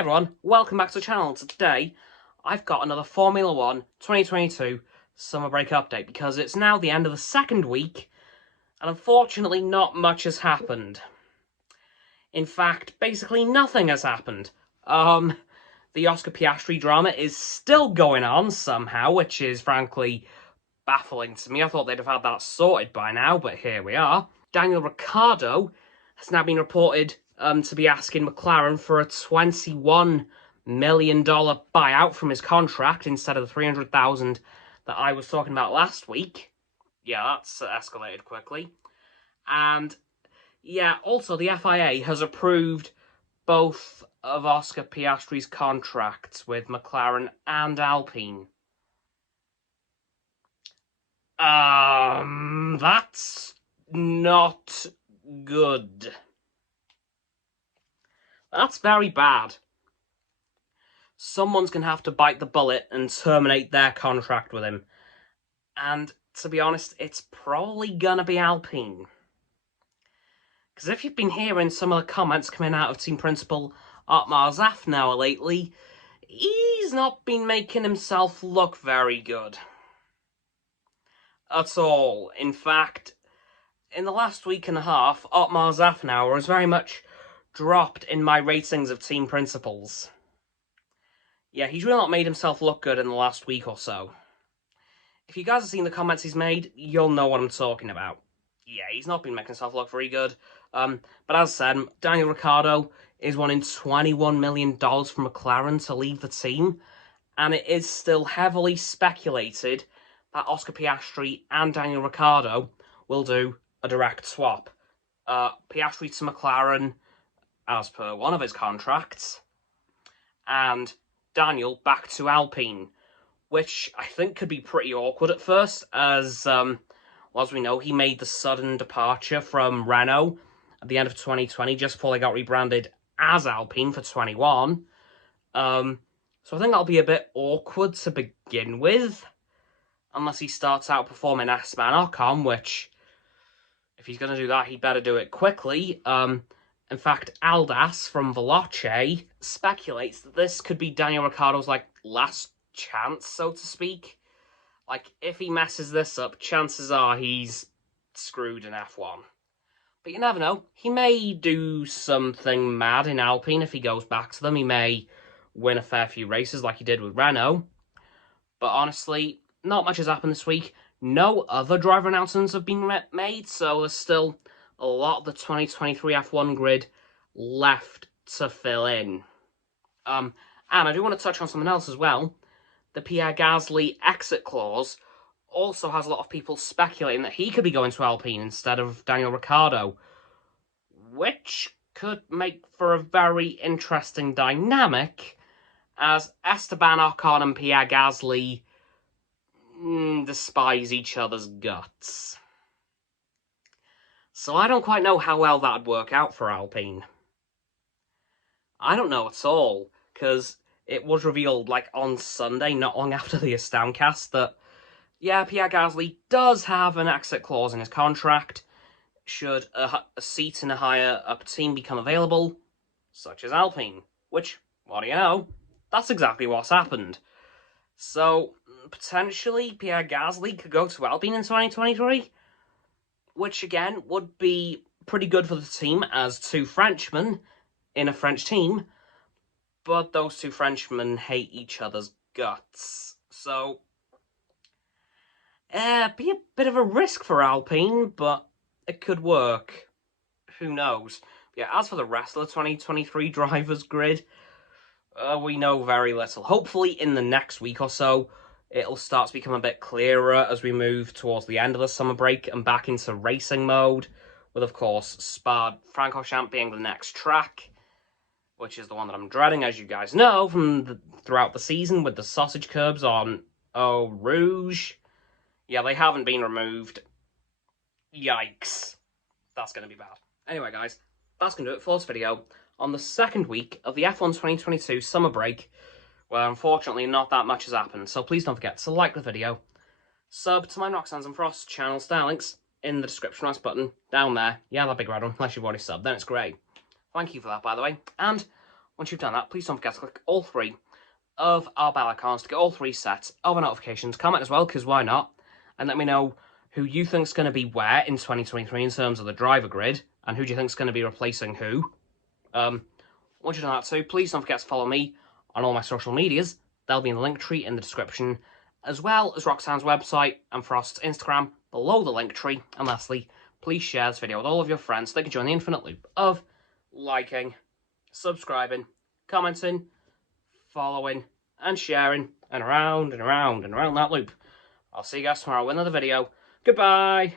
everyone, welcome back to the channel. Today, I've got another Formula 1 2022 summer break update because it's now the end of the second week and unfortunately not much has happened. In fact, basically nothing has happened. The Oscar Piastri drama is still going on somehow, which is frankly baffling to me. I thought they'd have had that sorted by now, but here we are. Daniel Ricciardo has now been reported to be asking McLaren for a $21 million buyout from his contract instead of the $300,000 that I was talking about last week. Yeah, that's escalated quickly. And yeah, also the FIA has approved both of Oscar Piastri's contracts with McLaren and Alpine. That's not good. That's very bad. Someone's going to have to bite the bullet and terminate their contract with him. And to be honest, it's probably going to be Alpine. Because if you've been hearing some of the comments coming out of team principal Otmar Zafnauer lately, he's not been making himself look very good. At all. In fact, in the last week and a half, Otmar Zafnauer has very much dropped in my ratings of team principals. Yeah, he's really not made himself look good in the last week or so. If you guys have seen the comments he's made, you'll know what I'm talking about. Yeah, he's not been making himself look very good. But as I said, Daniel Ricciardo is wanting $21 million from McLaren to leave the team, and it is still heavily speculated that Oscar Piastri and Daniel Ricciardo will do a direct swap. Piastri to McLaren, as per one of his contracts, and Daniel back to Alpine, which I think could be pretty awkward at first, as we know, he made the sudden departure from Renault at the end of 2020, just before they got rebranded as Alpine for 21. So I think that'll be a bit awkward to begin with, unless he starts out performing Esteban Ocon, which, if he's going to do that, he'd better do it quickly. In fact, Aldas from Veloce speculates that this could be Daniel Ricciardo's, last chance, so to speak. If he messes this up, chances are he's screwed in F1. But you never know. He may do something mad in Alpine if he goes back to them. He may win a fair few races like he did with Renault. But honestly, not much has happened this week. No other driver announcements have been made, so there's still a lot of the 2023 F1 grid left to fill in. And I do want to touch on something else as well. The Pierre Gasly exit clause also has a lot of people speculating that he could be going to Alpine instead of Daniel Ricciardo, which could make for a very interesting dynamic, as Esteban Ocon and Pierre Gasly despise each other's guts. So I don't quite know how well that'd work out for Alpine. I don't know at all, because it was revealed, on Sunday, not long after the Astoundcast, that, yeah, Pierre Gasly does have an exit clause in his contract should a seat in a higher-up team become available, such as Alpine, which, what do you know, that's exactly what's happened. So, potentially, Pierre Gasly could go to Alpine in 2023, which, again, would be pretty good for the team as two Frenchmen in a French team, but those two Frenchmen hate each other's guts. So, be a bit of a risk for Alpine, but it could work. Who knows? Yeah, as for the rest of the 2023 drivers grid, we know very little. Hopefully in the next week or so, it'll start to become a bit clearer as we move towards the end of the summer break and back into racing mode, with, of course, Spa-Francorchamps being the next track, which is the one that I'm dreading, as you guys know, from throughout the season with the sausage curbs on Eau Rouge. Yeah, they haven't been removed. Yikes. That's going to be bad. Anyway, guys, that's going to do it for this video on the second week of the F1 2022 summer break, where unfortunately not that much has happened. So please don't forget to like the video, sub to my Roxo and Frost channels, down links in the description box button down there. Yeah, that big red one, unless you've already subbed, then it's great. Thank you for that, by the way. And once you've done that, please don't forget to click all 3 of our bell icons to get all 3 sets of our notifications. Comment as well, because why not? And let me know who you think's going to be where in 2023 in terms of the driver grid, and who do you think's going to be replacing who. Once you've done that too, please don't forget to follow me on all my social medias. They'll be in the link tree in the description, as well as Roxanne's website and Frost's Instagram below the link tree. And lastly, please share this video with all of your friends so they can join the infinite loop of liking, subscribing, commenting, following, and sharing, and around and around and around that loop. I'll see you guys tomorrow with another video. Goodbye!